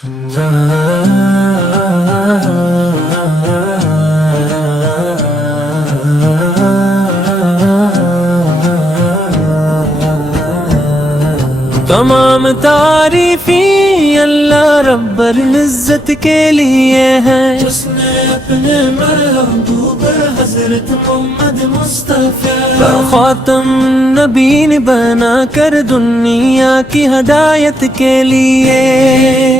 تمام تعریفیں اللہ رب العزت کے لیے ہے، جس نے اپنے محبوب حضرت محمد مصطفیٰ خاتم نبین بنا کر دنیا کی ہدایت کے لیے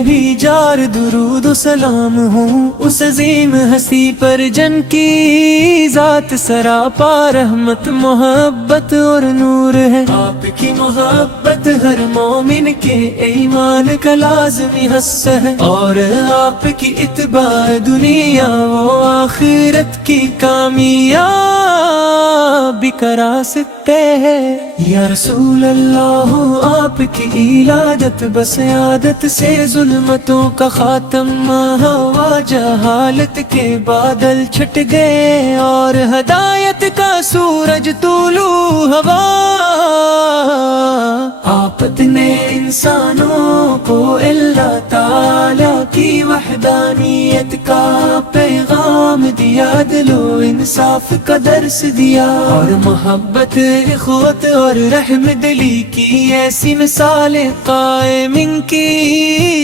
بھی جار درود و سلام ہوں اس عظیم ہستی پر جن کی ذات سراپا رحمت محبت اور نور ہے۔ آپ کی محبت ہر مومن کے ایمان کا لازمی حصہ ہے، اور آپ کی اتباع دنیا و آخرت کی کامیابی کرا سکتے ہیں۔ یا رسول اللہ آپ کی ولادت بس عادت سے ظلمتوں کا خاتمہ ہوا، جہالت کے بادل چھٹ گئے اور ہدایت کا سورج طلوع ہوا۔ آپت نے انسانوں کو اللہ تعالی کی وحدانیت کا پیغام دیا، عدل و انصاف کا درس دیا، اور محبت اخوت اور رحم دلی کی ایسی مثالیں قائم ان کی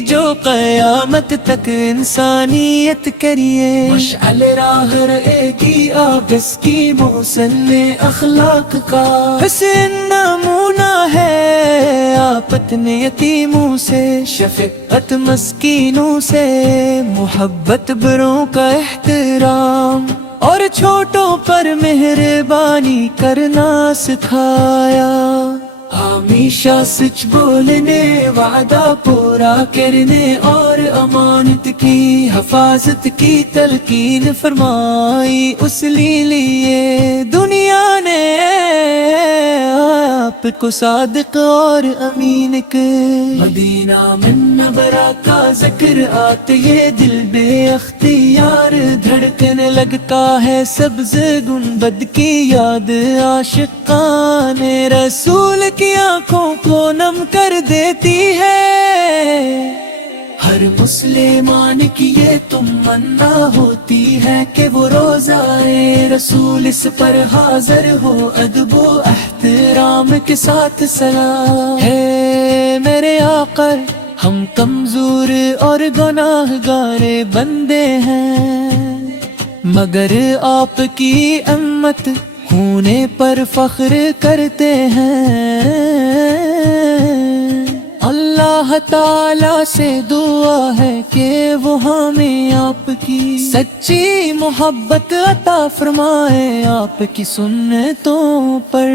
جو قیامت تک انسانیت کریے۔ مشعل راہ رہے گی آگس کی محسن اخلاق کا حسن نمونہ ہے، آپت نے یتیموں سے شفقت مسکینوں سے محبت بروں کا احترام اور چھوٹوں پر مہربانی کرنا سکھایا۔ ہمیشہ سچ بولنے، وعدہ پورا کرنے اور امانت کی حفاظت کی تلقین فرمائی، اس لیے دنیا نے آپ کو صادق اور امین کے مدینہ منورہ کا ذکر آتے یہ دل بے اختیار دھڑکنے لگتا ہے، سبز گنبد کی یاد عاشقان رسول کی آنکھوں کو نم کر دیتی ہے۔ ہر مسلمان کی یہ تمنا ہوتی ہے کہ وہ روزائے رسول اس پر حاضر ہو، ادب و احترام کے ساتھ سلام ہے میرے آقا، ہم کمزور اور گناہگار بندے ہیں، مگر آپ کی امت ہونے پر فخر کرتے ہیں۔ اللہ تعالیٰ سے دعا ہے کہ وہ ہمیں آپ کی سچی محبت عطا فرمائے، آپ کی سنتوں پر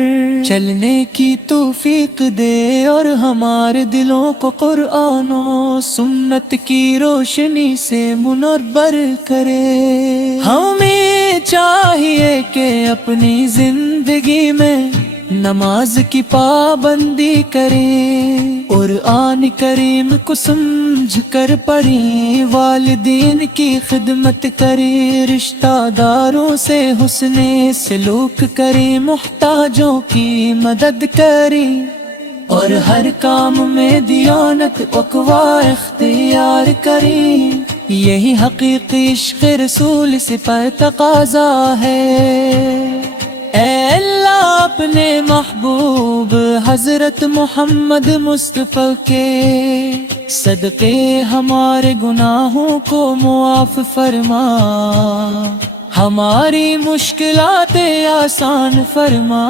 چلنے کی توفیق دے، اور ہمارے دلوں کو قرآن و سنت کی روشنی سے منور کرے۔ ہمیں چاہیے کہ اپنی زندگی میں نماز کی پابندی کریں، قرآن کریم کو سمجھ کر پڑھیں، والدین کی خدمت کریں، رشتہ داروں سے حسن سلوک کریں، محتاجوں کی مدد کریں، اور ہر کام میں دیانت تقویٰ اختیار کریں۔ یہی حقیقی عشق رسول سے پر تقاضا ہے۔ اے اللہ اپنے محبوب حضرت محمد مصطفیٰ کے صدقے ہمارے گناہوں کو معاف فرما، ہماری مشکلات آسان فرما،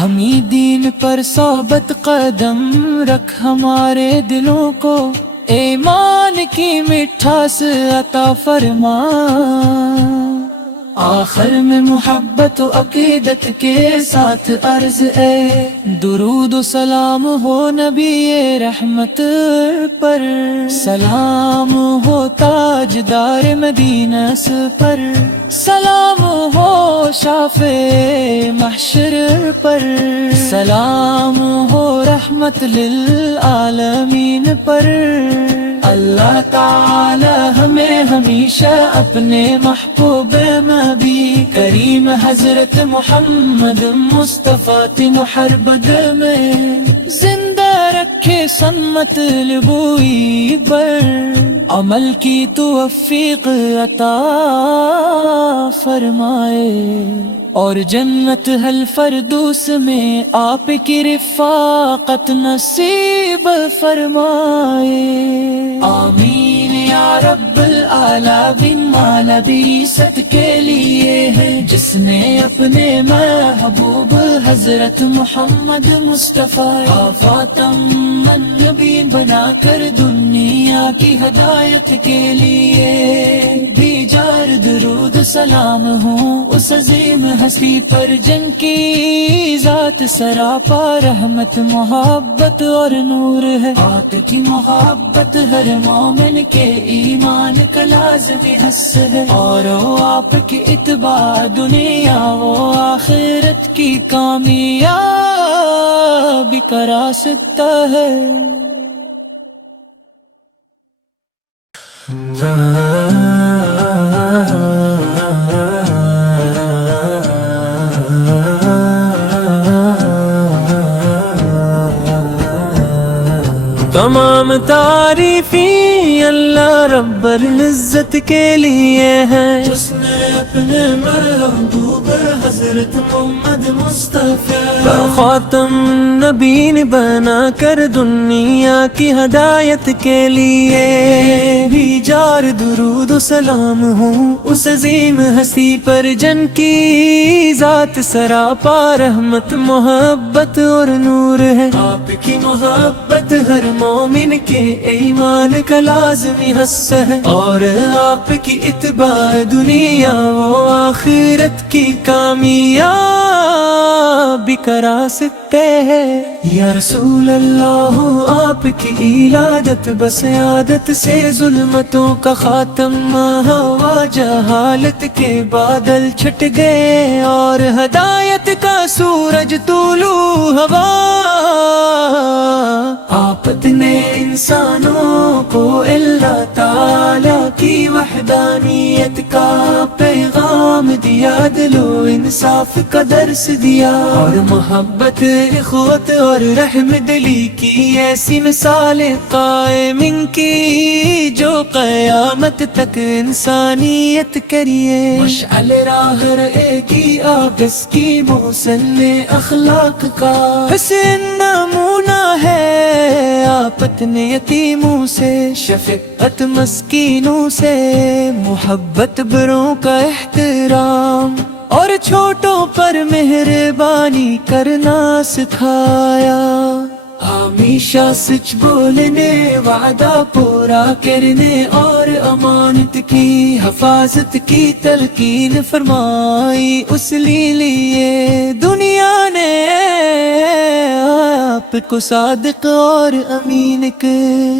ہمیں دین پر ثابت قدم رکھ، ہمارے دلوں کو ایمان کی مٹھاس عطا فرما۔ آخر میں محبت و عقیدت کے ساتھ عرض ہے، درود و سلام ہو نبی رحمت پر، سلام ہو تاجدار مدینہ پر، سلام ہو شافع محشر پر، سلام ہو رحمت للعالمین پر۔ اللہ تعالی ہمیں ہمیشہ اپنے محبوب نبی کریم حضرت محمد مصطفیٰ محربد میں زندہ رکھے مطلبوئی پر، عمل کی توفیق عطا فرمائے، اور جنت حل فردوس میں آپ کی رفاقت نصیب فرمائے۔ آمین یا رب العالمین، مانبی ست کے لیے ہے جس نے اپنے محبوب حضرت محمد مصطفیٰ خاتم النبیین بنا کر دنیا کی ہدایت کے لیے بھی جار درود سلام ہوں اس عظیم ہستی پر جن کی ذات سراپا رحمت محبت اور نور ہے۔ آپ کی محبت ہر مومن کے ایمان کا لازمی حصہ ہے، اور وہ آپ کی اتباع دنیا و آخرت کی کامیابی کرا سکتا ہے۔ تمام تعریفیں اللہ رب العزت کے لیے ہے، جس نے اپنے محبوب حضرت محمد مصطفیٰ خاتم النبیین بنا کر دنیا کی ہدایت کے لیے بھی جار درود و سلام ہوں اس عظیم ہستی پر جن کی ذات سراپا رحمت محبت اور نور ہے۔ آپ کی محبت ہر مومن کے ایمان کا لازمی حصہ ہے، اور آپ کی اتباع دنیا و آخرت کی کامیابی کرا سکتے ہیں۔ یا رسول اللہ، آپ کی ولادت بس عادت سے ظلمتوں کا خاتمہ ہوا، جہالت کے بادل چھٹ گئے اور ہدایت کا سورج طلوع ہوا۔ آپ نے انسانوں کو اللہ تعالی کی وحدانیت کا پیغام دیا، عدل و انصاف کا درس دیا، اور محبت اخوت اور رحم دلی کی ایسی مثالیں قائم کی جو قیامت تک انسانیت کریے۔ مشعل راہ رہے آگس کی محسن اخلاق کا حسن نمونہ ہے، آپ اپنے یتیموں سے شفقت مسکینوں سے محبت بروں کا احترام، اور چھوٹوں پر مہربانی کرنا سکھایا۔ ہمیشہ سچ بولنے، وعدہ پورا کرنے اور امانت کی حفاظت کی تلقین فرمائی۔ اس لیے دنیا نے آپ کو صادق اور امین کے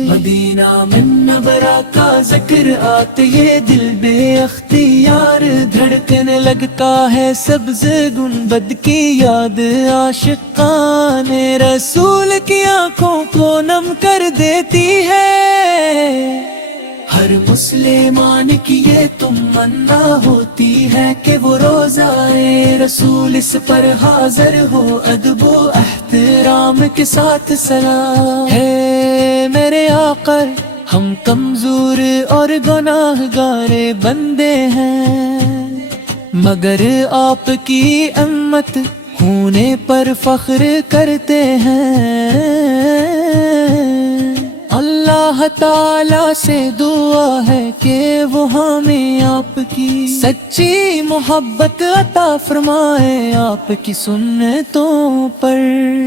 مدینہ منورہ کا ذکر آتے یہ دل بے اختیار دھڑکنے لگتا ہے، سبز گنبد کی یاد عاشقان رسول کی آنکھوں کو نم کر دیتی ہے۔ ہر مسلمان کی یہ تمنا ہوتی ہے کہ وہ روزائے رسول اس پر حاضر ہو، ادب و احترام کے ساتھ سلام ہے میرے آقا۔ ہم کمزور اور گناہ گار بندے ہیں، مگر آپ کی امت ہونے پر فخر کرتے ہیں۔ اللہ تعالیٰ سے دعا ہے کہ وہ ہمیں آپ کی سچی محبت عطا فرمائے، آپ کی سنتوں پر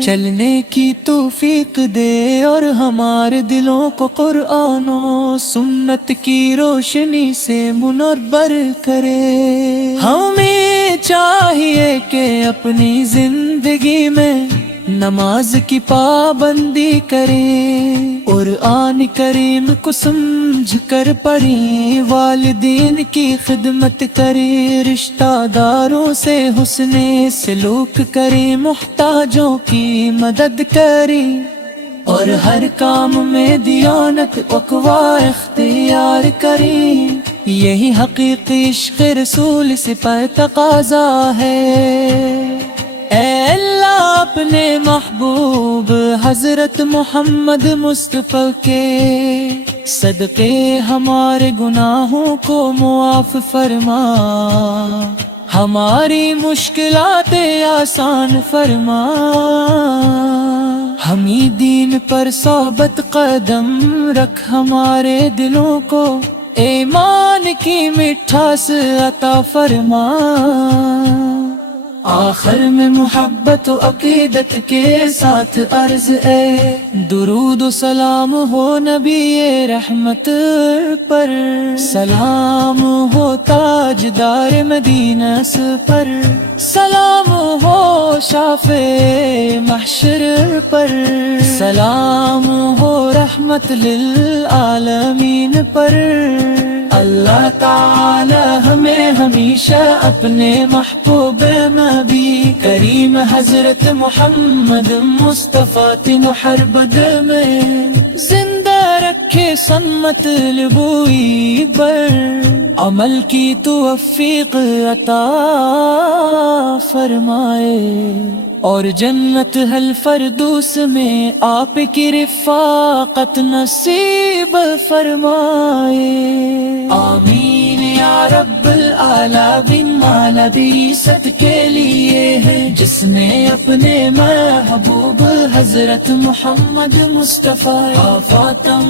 چلنے کی توفیق دے، اور ہمارے دلوں کو قرآن و سنت کی روشنی سے منور کرے۔ ہمیں چاہیے کہ اپنی زندگی میں نماز کی پابندی کریں، قرآن کریم کو سمجھ کر پڑھیں، والدین کی خدمت کریں، رشتہ داروں سے حسن سلوک کریں، محتاجوں کی مدد کریں، اور ہر کام میں دیانت تقویٰ اختیار کریں۔ یہی حقیقی عشق رسول سے پر تقاضا ہے۔ اے اللہ اپنے محبوب حضرت محمد مصطفیٰ کے صدقے ہمارے گناہوں کو معاف فرما، ہماری مشکلات آسان فرما، ہمیں دین پر ثابت قدم رکھ، ہمارے دلوں کو ایمان کی مٹھاس عطا فرما۔ آخر میں محبت و عقیدت کے ساتھ عرض ہے، درود و سلام ہو نبی رحمت پر، سلام ہو تاجدار مدینہ پر، سلام ہو شافع محشر پر، سلام ہو رحمت للعالمین پر۔ اللہ تعالی ہمیں ہمیشہ اپنے محبوب نبی کریم حضرت محمد مصطفیٰ تین حربد میں زندہ رکھے سنت لبوئی پر، عمل کی توفیق عطا فرمائے، اور جنت الفردوس میں آپ کی رفاقت نصیب فرمائے۔ آمین یا رب العالمین۔ نبی سب کے لیے ہے جس نے اپنے محبوب حضرت محمد مصطفیٰ خاتم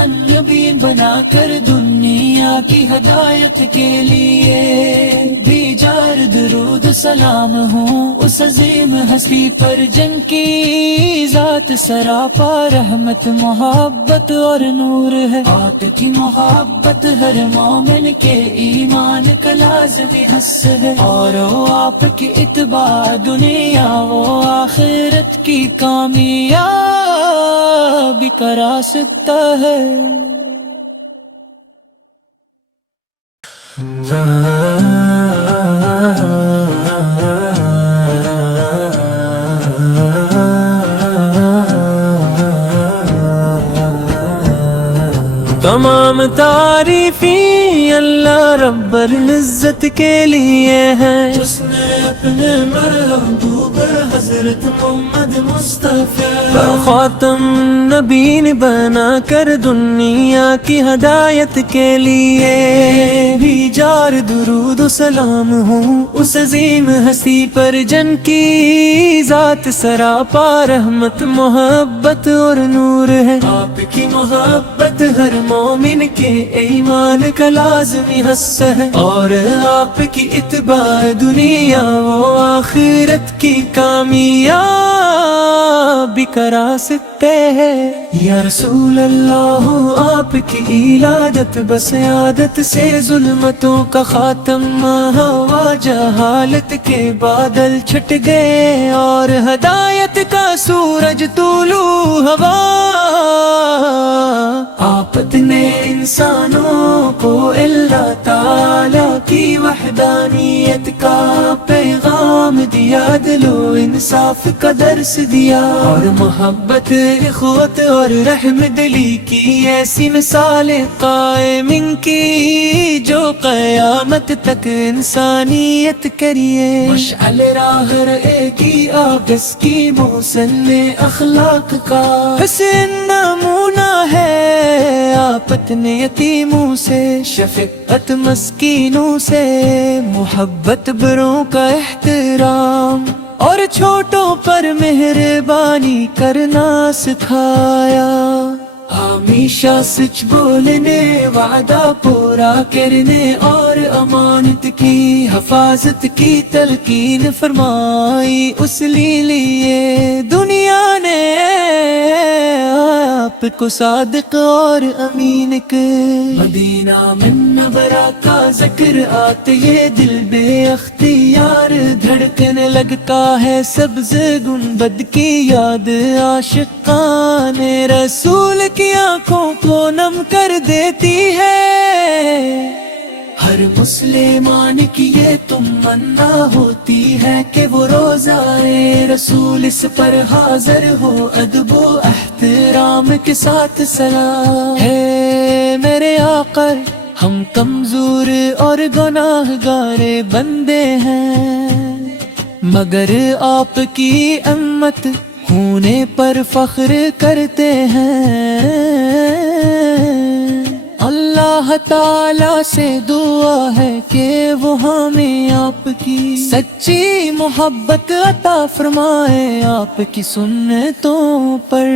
النبیین بنا کر دنیا کی ہدایت کے لیے بیجار درود سلام ہوں اس عظیم ہستی پر جن کی ذات سراپا رحمت محبت اور نور ہے۔ آپ کی محبت ہر مومن کے ایمان کا لازمی حصہ ہے، اور وہ آپ کی اتباع دنیا و آخرت کی کامیابی کرا سکتا ہے۔ تمام تعریفیں اللہ رب العزت کے لیے ہے، جس نے اپنے محبوب حضرت محمد مصطفیٰ خاتم نبیین بنا کر دنیا کی ہدایت کے لیے بیجار درود و سلام ہوں اس عظیم ہستی پر جن کی ذات سراپا رحمت محبت اور نور ہے۔ آپ کی محبت ہر مومن کے ایمان کا لازمی حصہ ہے، اور آپ کی اتباع دنیا و آخرت کی کامیابی کرا سکتے ہیں۔ یا رسول اللہ آپ کی ولادت بس عادت سے ظلمتوں کا خاتمہ ہوا، جہالت کے بادل چھٹ گئے اور ہدایت کا سورج طلوع ہوا۔ آپت نے انسانوں کو اللہ تعالی کی وحدانیت کا پیغام دیا، عدل و انصاف کا درس دیا، اور محبت اخوت اور رحم دلی کی ایسی مثالیں قائم ان کی جو قیامت تک انسانیت کریے۔ مشعل راہ رہے گی آگس کی محسن اخلاق کا حسن نمونہ ہے، آپ اپنے یتیموں سے شفقت مسکینوں سے محبت بروں کا احترام، اور چھوٹوں پر مہربانی کرنا سکھایا۔ ہمیشہ سچ بولنے، وعدہ پورا کرنے اور امانت کی حفاظت کی تلقین فرمائی، اس لیے دنیا نے آپ کو صادق اور امین کے مدینہ منورہ کا ذکر آتے یہ دل بے اختیار دھڑکنے لگتا ہے، سبز گنبد کی یاد عاشقان رسول کی آنکھوں کو نم کر دیتی ہے۔ ہر مسلمان کی یہ تمنا ہوتی ہے کہ وہ روزائے رسول اس پر حاضر ہو، ادب و احترام کے ساتھ سلام ہے میرے آقا، ہم کمزور اور گناہگار بندے ہیں، مگر آپ کی امت ہونے پر فخر کرتے ہیں۔ اللہ تعالیٰ سے دعا ہے کہ وہ ہمیں آپ کی سچی محبت عطا فرمائے، آپ کی سنتوں پر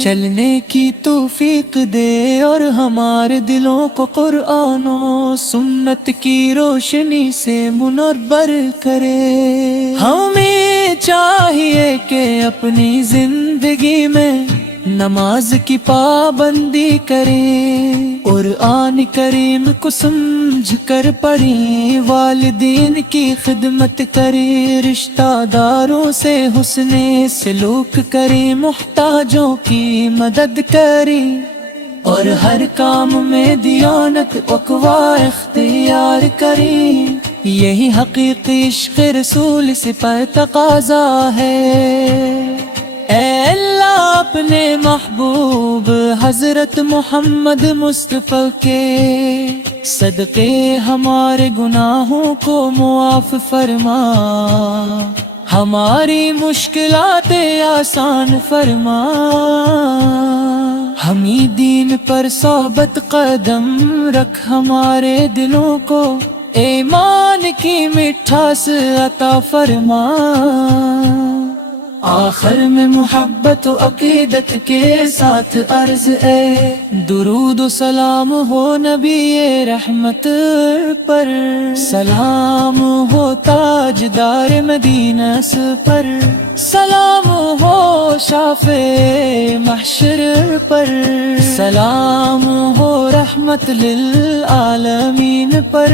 چلنے کی توفیق دے، اور ہمارے دلوں کو قرآن و سنت کی روشنی سے منور کرے۔ ہمیں چاہیے کہ اپنی زندگی میں نماز کی پابندی کریں، قرآن کریم کو سمجھ کر پڑھیں، والدین کی خدمت کریں، رشتہ داروں سے حسن سلوک کریں، محتاجوں کی مدد کریں، اور ہر کام میں دیانت تقوی اختیار کریں۔ یہی حقیقی عشق رسول سے پر تقاضا ہے۔ اے اللہ اپنے محبوب حضرت محمد مصطفیٰ کے صدقے ہمارے گناہوں کو معاف فرما، ہماری مشکلات آسان فرما، ہمیں دین پر ثابت قدم رکھ، ہمارے دلوں کو ایمان کی مٹھاس عطا فرما۔ آخر میں محبت و عقیدت کے ساتھ عرض ہے، درود و سلام ہو نبی رحمت پر، سلام ہو تاجدار مدینہ پر، سلام ہو شافع محشر پر، سلام ہو رحمت للعالمین پر۔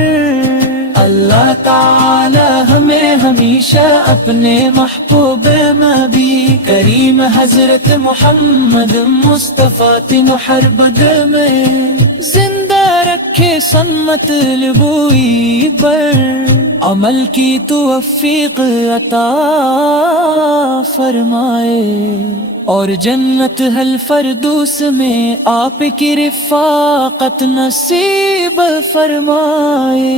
اللہ تعالی ہمیں ہمیشہ اپنے محبوب نبی کریم حضرت محمد مصطفیٰ تین ہر بد میں زندہ رکھے، سنت لبوئی پر عمل کی توفیق عطا فرمائے، اور جنت الفردوس میں آپ کی رفاقت نصیب فرمائے۔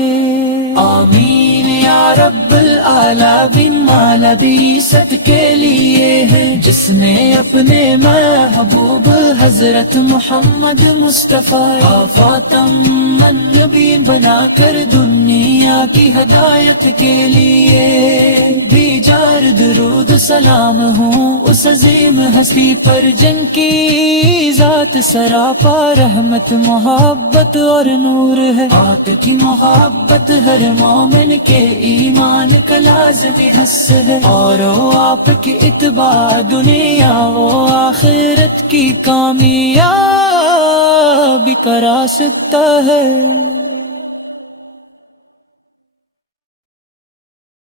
آمین یا رب العالمین۔ مالا بھی صدقے لیے ہے جس نے اپنے محبوب حضرت محمد مصطفیٰ خاتم النبیین بنا کر دنیا کی ہدایت کے لیے بیجار درود سلام ہوں اس عظیم ہستی پر جن کی ذات سراپا رحمت محبت اور نور ہے۔ آپ کی محبت ہر مومن کے ایمان کا لازمی حصہ ہے، اور وہ آپ کی اتباع دنیا و آخرت کی کامیابی کا راستہ ہے۔